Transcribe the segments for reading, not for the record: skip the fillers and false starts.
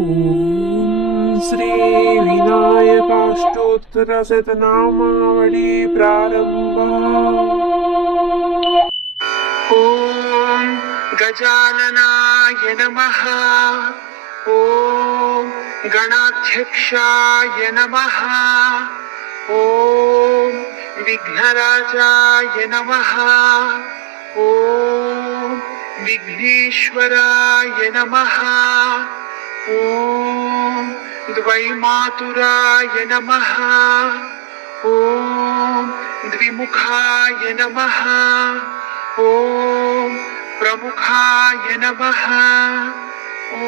ॐ श्री विनायकाष्टोत्तरशतनामावली प्रारम्भः। ॐ गजाननाय नमः। ॐ गणाध्यक्षाय नमः। ॐ विघ्नराजाय नमः। ॐ विघ्नेश्वराय नमः। ॐ द्वैमातुराय नमः। ॐ द्विमुखाय नमः। ॐ प्रमुखाय नमः। ॐ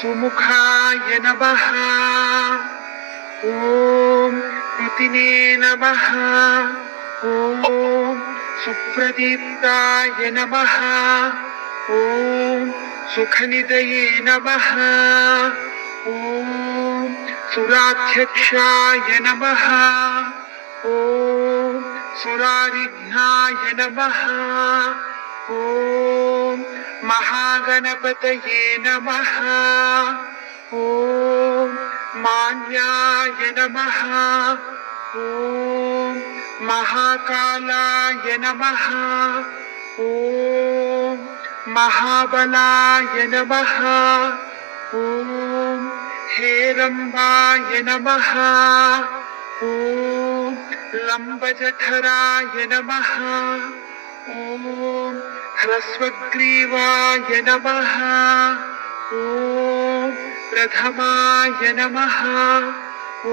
सुमुखाय नमः। ॐ कृतिने नमः। ॐ सुप्रदीप्ताय नमः। ॐ सुखनिधये नमः। ॐ सुराध्यक्षाय नमः। ॐ सुरारिघ्नाय नमः। ॐ महागणपतये नमः। ॐ मान्याय नमः। ॐ महाकालाय नमः। ॐ महाबलाय नमः। ॐ हेरम्बाय नमः। ॐ लम्बजठराय नमः। ॐ ह्रस्वग्रीवाय नमः। ॐ प्रथमाय नमः। ॐ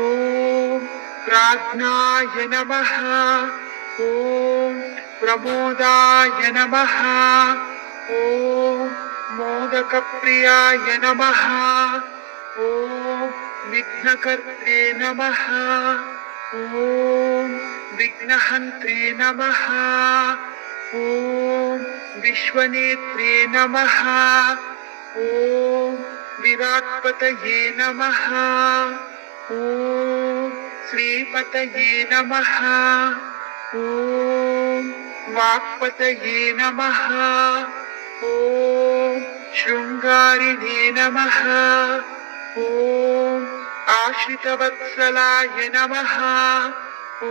प्राज्ञाय नमः। ॐ प्रमोदाय नमः। ॐ मोदकप्रियाय नमः। ॐ विघ्नकर्त्रे नमः। ॐ विघ्नहन्त्रे नमः। ॐ विश्वनेत्रे नमः। ॐ विराट्पतये नमः। ॐ श्रीपतये नमः। ॐ वाक्पतये नमः। ॐ शृङ्गारिणे नमः। ॐ आश्रितवत्सलाय नमः। ॐ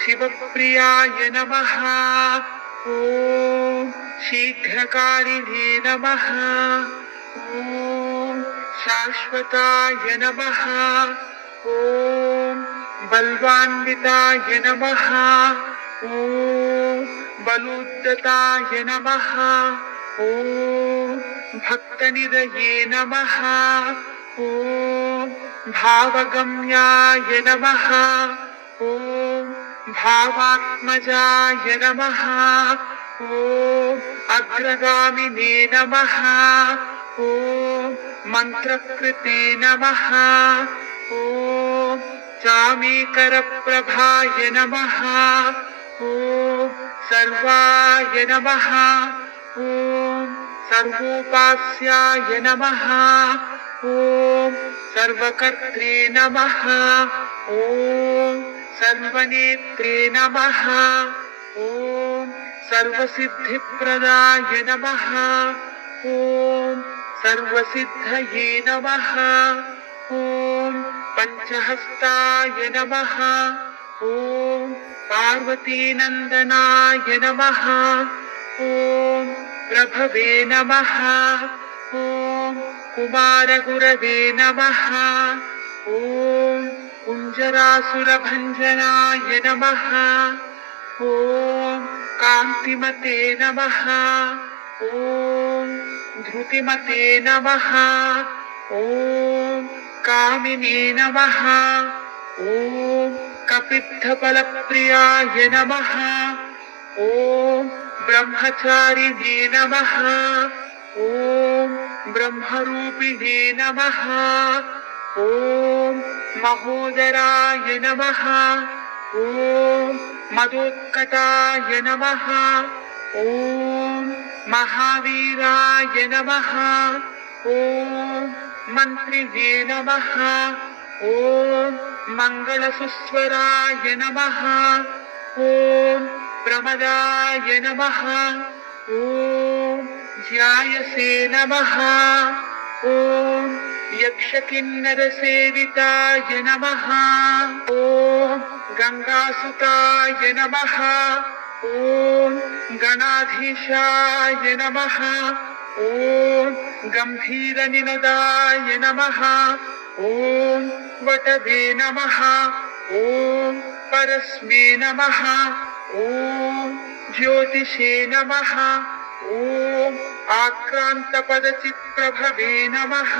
शिवप्रियाय नमः। ॐ शीघ्रकारिणे नमः। ॐ शाश्वताय नमः। ॐ बलवान्विताय नमः। ॐ बलोद्धताय नमः। ॐ भक्तनिधये नमः। ॐ भावगम्याय नमः। ॐ भावात्मजाय नमः। ॐ अग्रगामिने नमः। ॐ मन्त्रकृते नमः। ॐ चामीकरप्रभाय नमः। ॐ सर्वाय नमः। ॐ सर्वोपास्याय नमः। ॐ सर्वकर्त्रे नमः। ॐ सर्वनेत्रे नमः। ॐ सर्वसिद्धिप्रदाय नमः। ॐ सर्वसिद्धये नमः। ॐ पञ्चहस्ताय नमः। ॐ पार्वतीनन्दनाय नमः। ॐ प्रभवे नमः। ॐ कुमारगुरवे नमः। ॐ कुञ्जरासुरभञ्जनाय नमः। ॐ कान्तिमते नमः। ॐ धृतिमते नमः। ॐ कामिने नमः। ॐ कपित्थफलप्रियाय नमः। ॐ ब्रह्मचारिणे नमः। ॐ ब्रह्मरूपिणे नमः। ॐ महोदराय नमः। ॐ मदोत्कटाय नमः। ॐ महावीराय नमः। ॐ मन्त्रिणे नमः। ॐ मङ्गलसुस्वराय नमः। ॐ प्रमदाय नमः। ॐ ध्यायसे नमः। ॐ यक्षकिन्नरसेविताय नमः। ॐ गङ्गासुताय नमः। ॐ गणाधीशाय नमः। ॐ गम्भीरनिनदाय नमः। ॐ वटवे नमः। ॐ परस्मे नमः। ॐ ज्योतिषे नमः। ॐ आक्रान्तपदचित्प्रभवे नमः।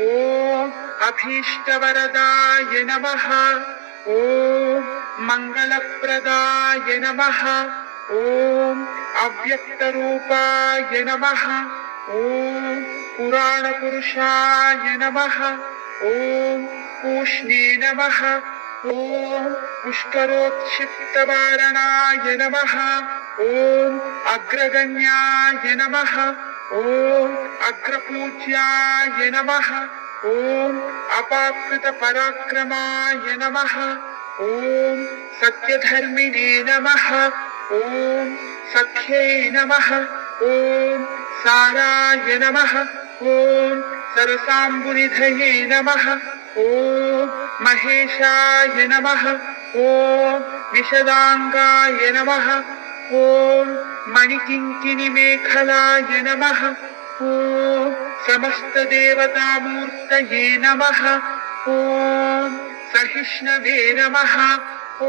ॐ अभीष्टवरदाय नमः। ॐ मङ्गलप्रदाय नमः। ॐ अव्यक्तरूपाय नमः। ॐ पुराणपुरुषाय नमः। ॐ पूष्णे नमः। ॐ पुष्करोत्क्षिप्तवारणाय नमः। ॐ अग्रगण्याय नमः। ॐ अग्रपूज्याय नमः। ॐ अपाकृतपराक्रमाय नमः। ॐ सत्यधर्मिणे नमः। ॐ सख्यै नमः। ॐ साराय नमः। ॐ सरसाम्बुनिधये नमः। ॐ महेशाय नमः। ॐ विशदाङ्गाय नमः। ॐ मणिकिङ्किणिमेखलाय नमः। ॐ समस्तदेवतामूर्तये नमः। ॐ सहिष्णवे नमः। ॐ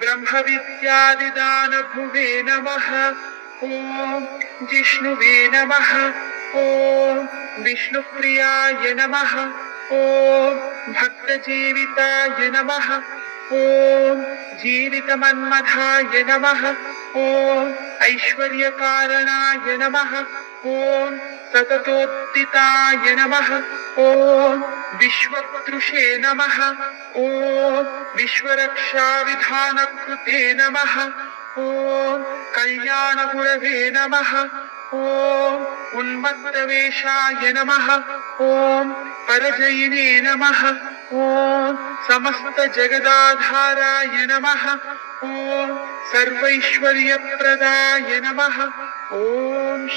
ब्रह्मविद्यादिदानभुवे नमः। ॐ जिष्णुवे नमः। ॐ विष्णुप्रियाय नमः। ॐ भक्तजीविताय नमः। ॐ जीवितमन्मथाय नमः। ॐ ऐश्वर्यकारणाय नमः। ॐ सततोत्थिताय नमः। ॐ विश्वतृषे नमः। ॐ विश्वरक्षाविधानकृते नमः। ॐ कल्याणगुरवे नमः। ॐ उन्मत्तवेषाय नमः। ॐ परजयिने नमः। ॐ समस्तजगदाधाराय नमः। ॐ सर्वैश्वर्यप्रदाय नमः। ॐ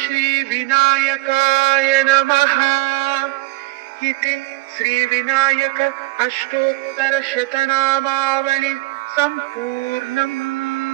श्रीविनायकाय नमः। इति श्रीविनायक अष्टोत्तरशतनामावलि सम्पूर्णम्।